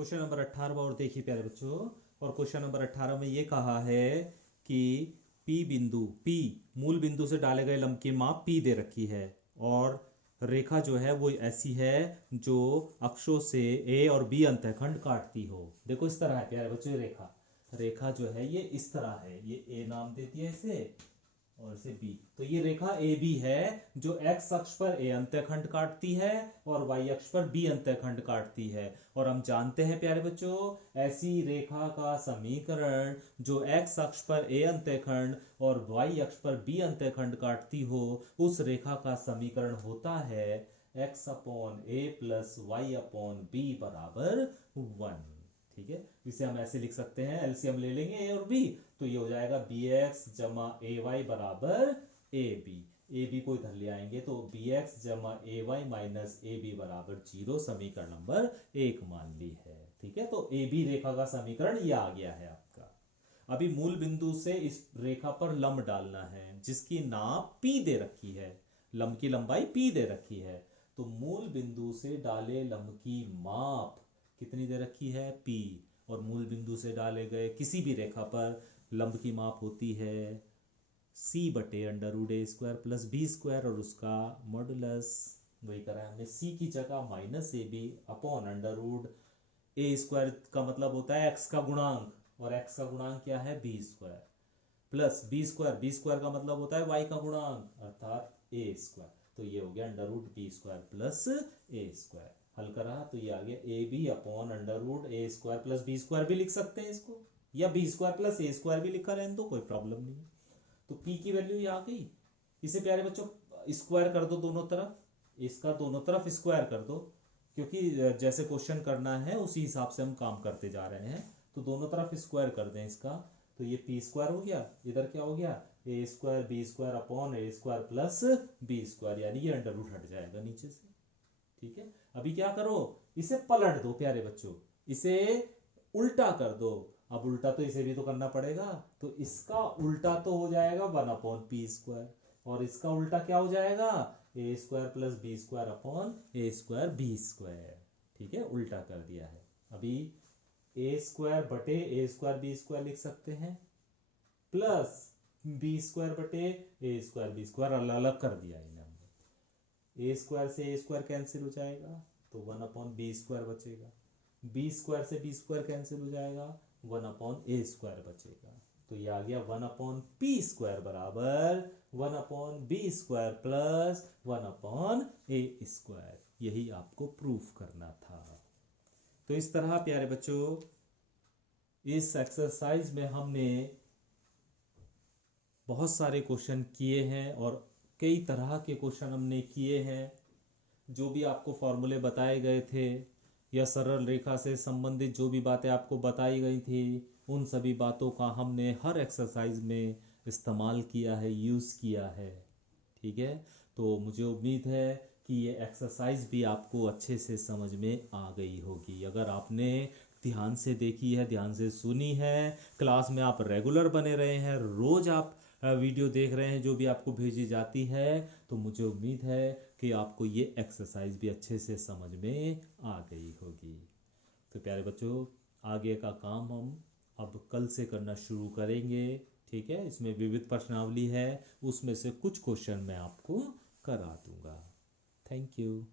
Question number 18 और देखिए प्यारे बच्चों। और क्वेश्चन नंबर 18 में ये कहा है कि P मूल बिंदु से डाले गए लंब की माप P दे रखी है और रेखा जो है वो ऐसी है जो अक्षों से A और B अंतःखंड काटती हो। देखो इस तरह है प्यारे बच्चों, रेखा रेखा जो है ये इस तरह है, ये A नाम देती है इसे और इसे बी। तो ये रेखा ए बी है जो एक्स अक्ष पर ए अंतःखंड काटती है और वाई अक्ष पर बी अंतःखंड काटती है। और हम जानते हैं प्यारे बच्चों, ऐसी रेखा का समीकरण जो एक्स अक्ष पर ए अंतःखंड और वाई अक्ष पर बी अंतःखंड काटती हो, उस रेखा का समीकरण होता है एक्स अपॉन ए प्लस वाई अपॉन बी बराबर 1। ठीक है, इसे हम ऐसे लिख सकते हैं, एलसीएम ले लेंगे ए और बी, तो ये हो जाएगा बी एक्स जमा ए वाई बराबर ए बी। ए बी को इधर ले आएंगे तो बी एक्स जमा ए वाई माइनस ए बी बराबर 0 समीकरण नंबर 1 मान ली है। ठीक है, तो ए बी रेखा का समीकरण ये आ गया है आपका। अभी मूल बिंदु से इस रेखा पर लंब डालना है जिसकी नाप P दे रखी है, लंब की लंबाई P दे रखी है। तो मूल बिंदु से डाले लंब की माप कितनी दे रखी है P, और मूल बिंदु से डाले गए किसी भी रेखा पर लंब की माप होती है C बटे under root a square plus b square और उसका मॉडुलस वही करा है हमने, C की जगह minus a b upon under root a square का मतलब होता है x का गुणांक, और x का गुणांक क्या है b square, plus b square का मतलब होता है y का गुणांक अर्थात ए स्क्वायर। तो ये हो गया under root b square plus a square. हल करा तो ये आ गया a b upon under root a square plus b square भी लिख सकते हैं इसको, या b square plus a square भी लिखा रहने दो, कोई प्रॉब्लम नहीं है। तो p की वैल्यू ये आ गई। इसे प्यारे बच्चों स्क्वायर कर दो दोनों तरफ, इसका दोनों तरफ स्क्वायर कर दो, क्योंकि जैसे क्वेश्चन करना है उसी हिसाब से हम काम करते जा रहे हैं। तो दोनों तरफ स्क्वायर कर दें इसका, तो ये पी स्क्वायर हो गया, इधर क्या हो गया ए square b square upon a square plus b square, यानी ये अंडर रूट हट जाएगा नीचे से। ठीक है, अभी क्या करो, इसे पलट दो प्यारे बच्चों, इसे उल्टा कर दो। अब उल्टा तो इसे भी तो करना पड़ेगा, तो इसका उल्टा तो हो जाएगा 1/p², और इसका उल्टा क्या हो जाएगा a square plus b square upon a square b square. ठीक है, उल्टा कर दिया है। अभी ए स्क्वायर बटे ए स्क्वायर बी स्क्वायर लिख सकते हैं, प्लस बी स्क्वायर बटे ए स्क्वायर बी स्क्वायर अलग अलग कर दिया इन्हें हमने। ए स्क्वायर से ए स्क्वायर कैंसिल हो जाएगा तो 1/बी स्क्वायर बचेगा, बी स्क्वायर से बी स्क्वायर कैंसिल हो जाएगा 1/ए स्क्वायर बचेगा। तो ये आ गया 1/p² बराबर 1/b स्क्वायर प्लस 1/ए स्क्वायर। यही आपको प्रूफ करना था। तो इस तरह प्यारे बच्चों इस एक्सरसाइज में हमने बहुत सारे क्वेश्चन किए हैं और कई तरह के क्वेश्चन हमने किए हैं। जो भी आपको फॉर्मूले बताए गए थे या सरल रेखा से संबंधित जो भी बातें आपको बताई गई थी, उन सभी बातों का हमने हर एक्सरसाइज में इस्तेमाल किया है, यूज़ किया है। ठीक है, तो मुझे उम्मीद है कि ये एक्सरसाइज भी आपको अच्छे से समझ में आ गई होगी। अगर आपने ध्यान से देखी है, ध्यान से सुनी है, क्लास में आप रेगुलर बने रहे हैं, रोज़ आप वीडियो देख रहे हैं जो भी आपको भेजी जाती है, तो मुझे उम्मीद है कि आपको ये एक्सरसाइज भी अच्छे से समझ में आ गई होगी। तो प्यारे बच्चों आगे का काम हम अब कल से करना शुरू करेंगे। ठीक है, इसमें विविध प्रश्नावली है, उसमें से कुछ क्वेश्चन मैं आपको करा दूंगा। Thank you.